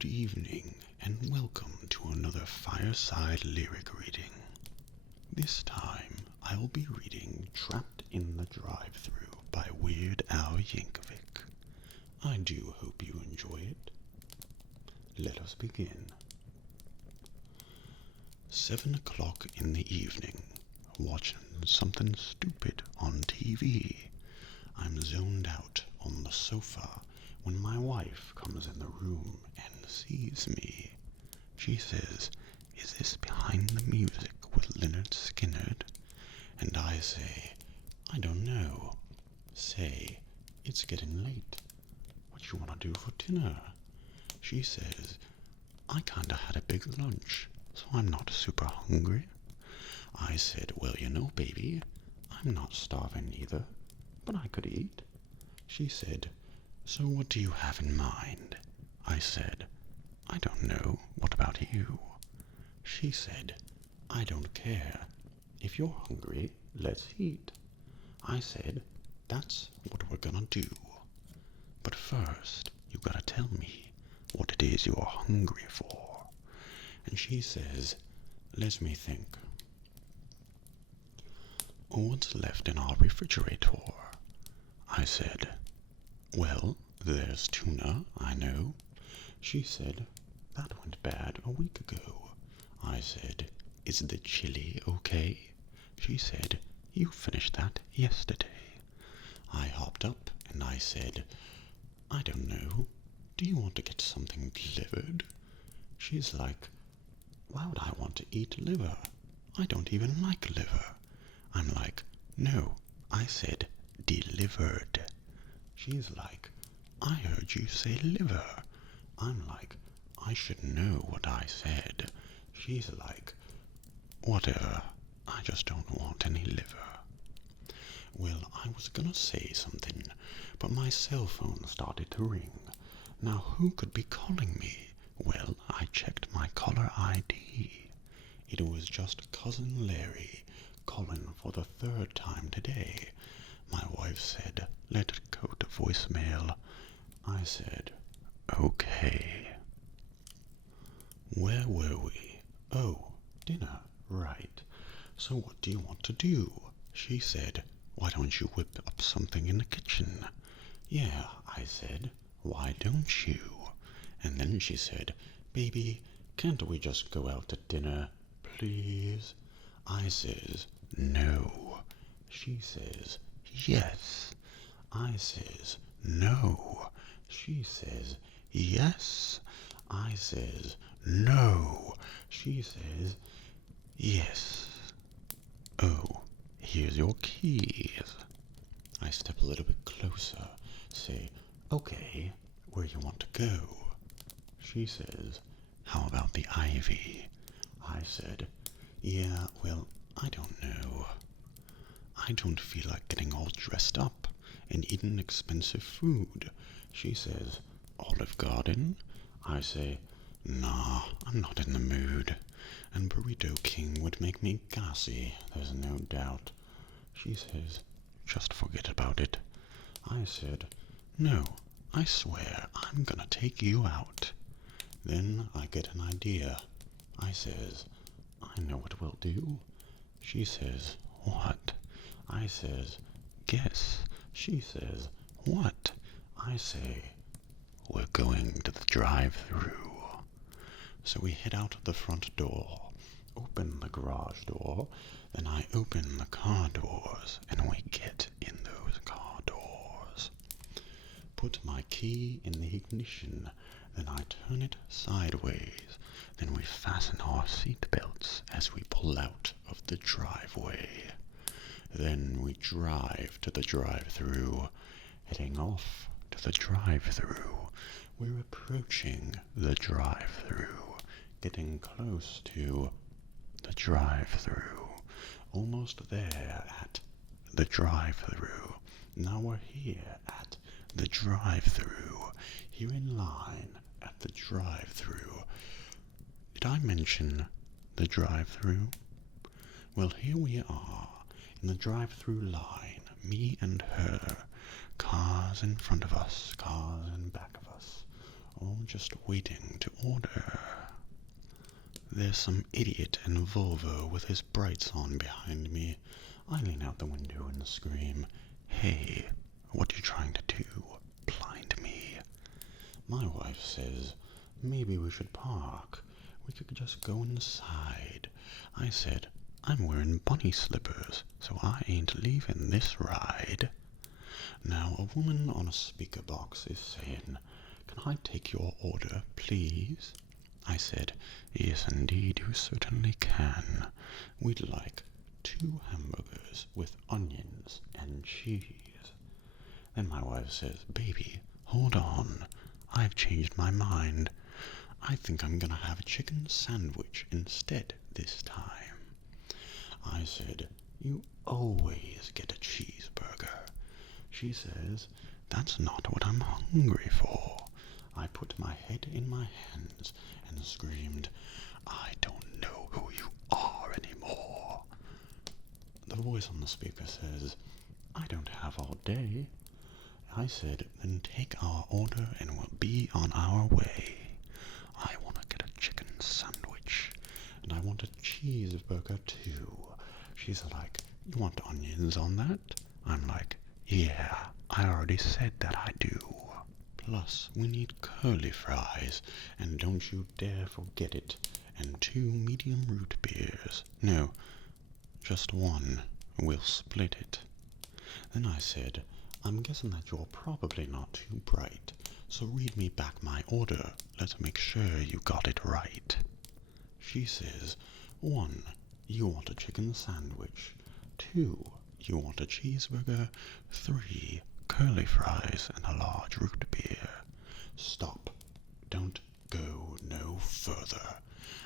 Good evening, and welcome to another Fireside lyric reading. This time, I will be reading Trapped in the Drive-Thru by Weird Al Yankovic. I do hope you enjoy it. Let us begin. 7 o'clock in the evening, watching something stupid on TV. I'm zoned out on the sofa when my wife comes in the room and sees me. She says, "Is this Behind the Music with Lynyrd Skynyrd?" And I say, "I don't know." Say, "It's getting late. What you wanna do for dinner?" She says, "I kinda had a big lunch, so I'm not super hungry." I said, "Well, you know, baby, I'm not starving either, but I could eat." She said, "So what do you have in mind?" I said, "I don't know. What about you?" She said, "I don't care. If you're hungry, let's eat." I said, "That's what we're gonna do. But first, you gotta tell me what it is you're hungry for." And she says, "Let me think. What's left in our refrigerator?" I said, "Well, there's tuna, I know." She said, "That went bad a week ago." I said, "Is the chili okay?" She said, "You finished that yesterday." I hopped up and I said, "I don't know. Do you want to get something delivered?" She's like, "Why would I want to eat liver? I don't even like liver." I'm like, "No, I said delivered." She's like, "I heard you say liver." I'm like, "I should know what I said." She's like, "Whatever, I just don't want any liver." Well, I was gonna say something, but my cell phone started to ring. Now who could be calling me? Well, I checked my caller ID. It was just Cousin Larry calling for the 3rd time today. My wife said, "Let it go to voicemail." I said, "Okay." Where were we? Oh, dinner, right. "So what do you want to do?" She said, "Why don't you whip up something in the kitchen?" "Yeah," I said, "why don't you?" And then she said, "Baby, can't we just go out to dinner, please?" I says, "No." She says, "Yes." I says, "No." She says, "Yes." I says, "No." She says, "Yes." "Oh, here's your keys." I step a little bit closer, say, "Okay, where you want to go?" She says, "How about the Ivy?" I said, "Yeah, well, I don't know. I don't feel like getting all dressed up and eating expensive food." She says, "Olive Garden?" I say, "Nah, I'm not in the mood. And Burrito King would make me gassy, there's no doubt." She says, "Just forget about it." I said, "No, I swear I'm gonna take you out." Then I get an idea. I says, "I know what we'll do." She says, "What?" I says, "Guess." She says, "What?" I say, "We're going to the drive-thru." So we head out the front door, open the garage door, then I open the car doors, and we get in those car doors. Put my key in the ignition, then I turn it sideways, then we fasten our seat belts as we pull out of the driveway. Then we drive to the drive-thru, heading off to the drive-thru. We're approaching the drive-thru, getting close to the drive-thru, almost there at the drive-thru. Now we're here at the drive-thru, here in line at the drive-thru. Did I mention the drive-thru? Well, here we are in the drive-thru line, me and her, cars in front of us, cars in back of us. or just waiting to order? There's some idiot in a Volvo with his brights on behind me. I lean out the window and scream, "Hey, what you trying to do? Blind me?" My wife says, "Maybe we should park. We could just go inside." I said, "I'm wearing bunny slippers, so I ain't leaving this ride." Now a woman on a speaker box is saying, "Can I take your order, please?" I said, "Yes, indeed, you certainly can. We'd like 2 hamburgers with onions and cheese." Then my wife says, "Baby, hold on. I've changed my mind. I think I'm gonna have a chicken sandwich instead this time." I said, "You always get a cheeseburger." She says, "That's not what I'm hungry for." I put my head in my hands and screamed, "I don't know who you are anymore." The voice on the speaker says, "I don't have all day." I said, "Then take our order and we'll be on our way. I want to get a chicken sandwich, and I want a cheeseburger too." She's like, "You want onions on that?" I'm like, "Yeah, I already said that I do. Plus, we need curly fries, and don't you dare forget it, and 2 medium root beers. No, just 1. We'll split it." Then I said, "I'm guessing that you're probably not too bright, so read me back my order. Let's make sure you got it right." She says, 1. You want a chicken sandwich. 2. You want a cheeseburger. 3. Curly fries and a large root beer. Stop. Don't go no further.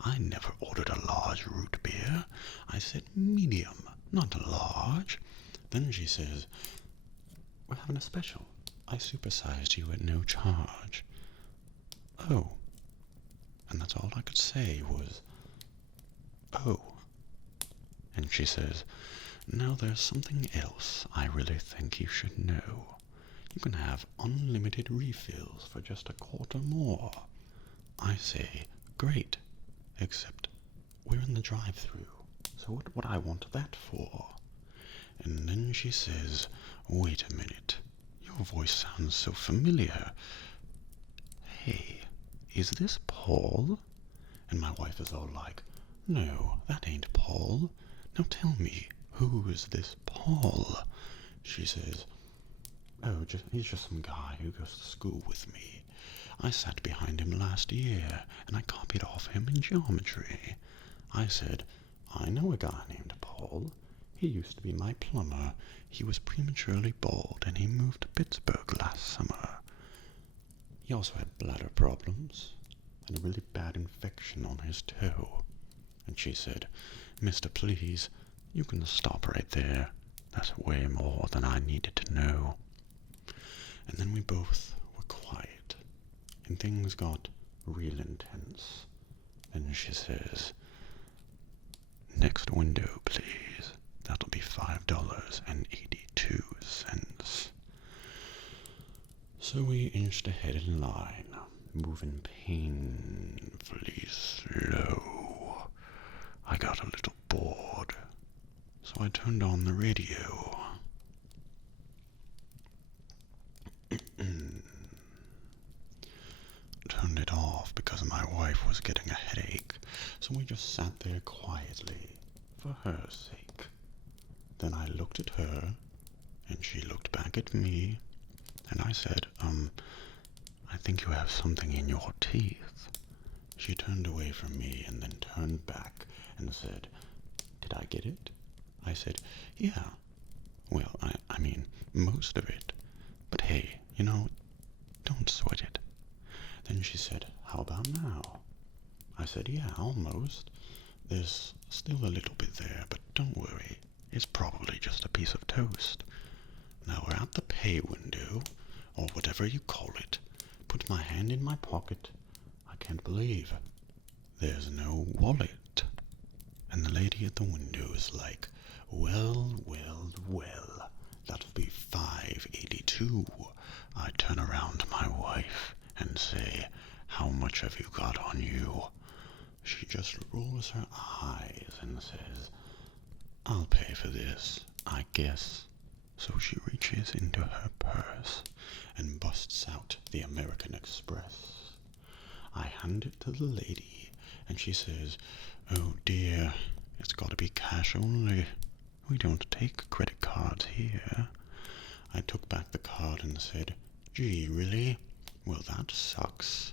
I never ordered a large root beer. I said medium, not large. Then she says, "We're having a special. I supersized you at no charge." Oh. And that's all I could say was, "Oh." And she says, "Now there's something else I really think you should know. You can have unlimited refills for just a quarter more." I say, "Great, except we're in the drive-thru, so what would I want that for?" And then she says, "Wait a minute, your voice sounds so familiar. Hey, is this Paul?" And my wife is all like, "No, that ain't Paul. Now tell me, who is this Paul?" She says, "Oh, he's just some guy who goes to school with me. I sat behind him last year, and I copied off him in geometry." I said, "I know a guy named Paul. He used to be my plumber. He was prematurely bald, and he moved to Pittsburgh last summer. He also had bladder problems, and a really bad infection on his toe." And she said, "Mister, please, you can stop right there. That's way more than I needed to know." And then we both were quiet, and things got real intense. And she says, "Next window, please. That'll be $5.82. So we inched ahead in line, moving painfully slow. I got a little bored, so I turned on the radio. Turned it off because my wife was getting a headache, so we just sat there quietly, for her sake. Then I looked at her, and she looked back at me, and I said, "I think you have something in your teeth." She turned away from me and then turned back and said, "Did I get it?" I said, "Yeah. Well, I mean, most of it. But hey, don't sweat it." Then she said, "How about now?" I said, "Yeah, almost. There's still a little bit there, but don't worry. It's probably just a piece of toast." Now we're at the pay window, or whatever you call it. Put my hand in my pocket. I can't believe there's no wallet. And the lady at the window is like, well, that'll be $5.82. I turn around to my wife and say, "How much have you got on you?" She just rolls her eyes and says, "I'll pay for this, I guess." So she reaches into her purse and busts out the American Express. I hand it to the lady, and she says, "Oh dear, it's got to be cash only. We don't take credit cards here." I took back the card and said, "Gee, really? Well, that sucks."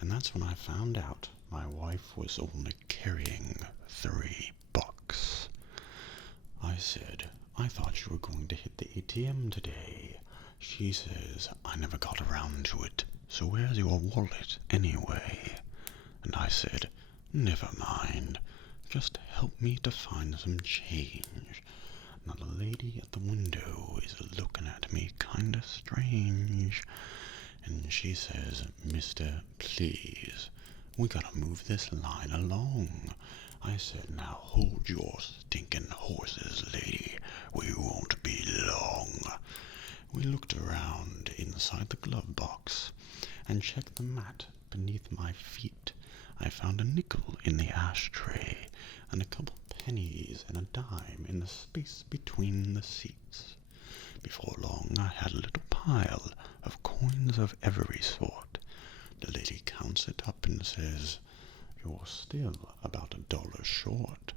And that's when I found out my wife was only carrying $3. I said, "I thought you were going to hit the ATM today." She says, "I never got around to it, so where's your wallet anyway?" And I said, "Never mind, just help me to find some change." Now the lady at the window is looking at me kinda strange, and she says, "Mister, please, we gotta move this line along." I said, "Now hold your stinking horses, lady. We won't be long." We looked around inside the glove box and checked the mat beneath my feet. I found a nickel in the ashtray and a couple pennies and a dime in the space between the seats. Before long I had a little pile of coins of every sort. The lady counts it up and says, "You're still about $1 short."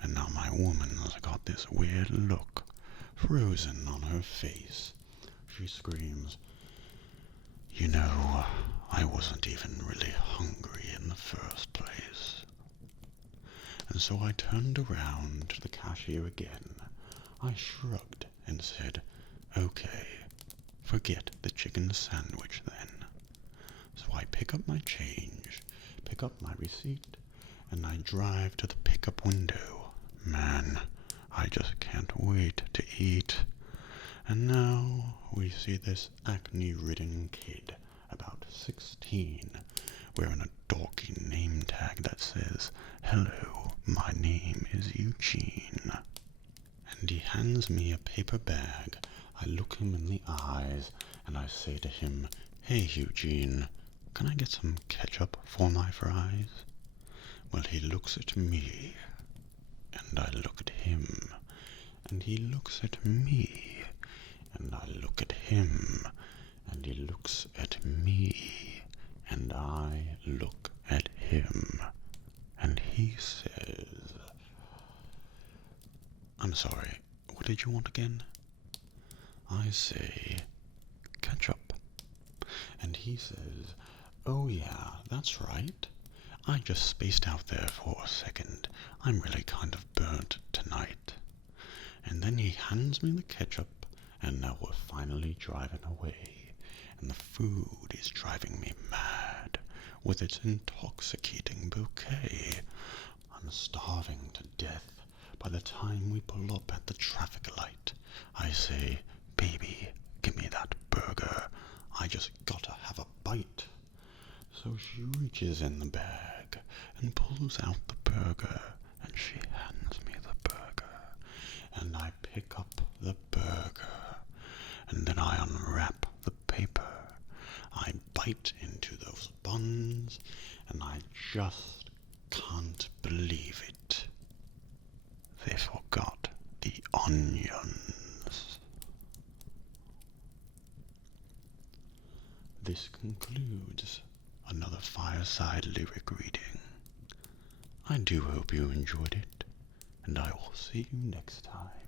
And now my woman's got this weird look frozen on her face. She screams, "You know, I wasn't even really hungry in the first place." And so I turned around to the cashier again. I shrugged and said, "Okay, forget the chicken sandwich then." So I pick up my change, pick up my receipt, and I drive to the pickup window. Man, I just can't wait to eat. And now we see this acne-ridden kid, about 16, wearing a dorky name tag that says, "Hello, my name is Eugene." And he hands me a paper bag. I look him in the eyes, and I say to him, "Hey, Eugene, can I get some ketchup for my fries?" Well, he looks at me, and I look at him, and he looks at me, and I look at him, and he looks at me, and I look at him, and he says, "I'm sorry, what did you want again?" I say, "Ketchup." And he says, "Oh yeah, that's right. I just spaced out there for a second. I'm really kind of burnt tonight." And then he hands me the ketchup, and now we're finally driving away, and the food is driving me mad with its intoxicating bouquet. I'm starving to death. By the time we pull up at the traffic light, I say, "Baby, give me that burger. I just gotta have a bite." So she reaches in the bag and pulls out the burger, and she hands me the burger, and I pick up the burger, and then I unwrap the paper. I bite into those buns, and I just can't believe it. They forgot the onions. This concludes another Fireside lyric reading. I do hope you enjoyed it, and I will see you next time.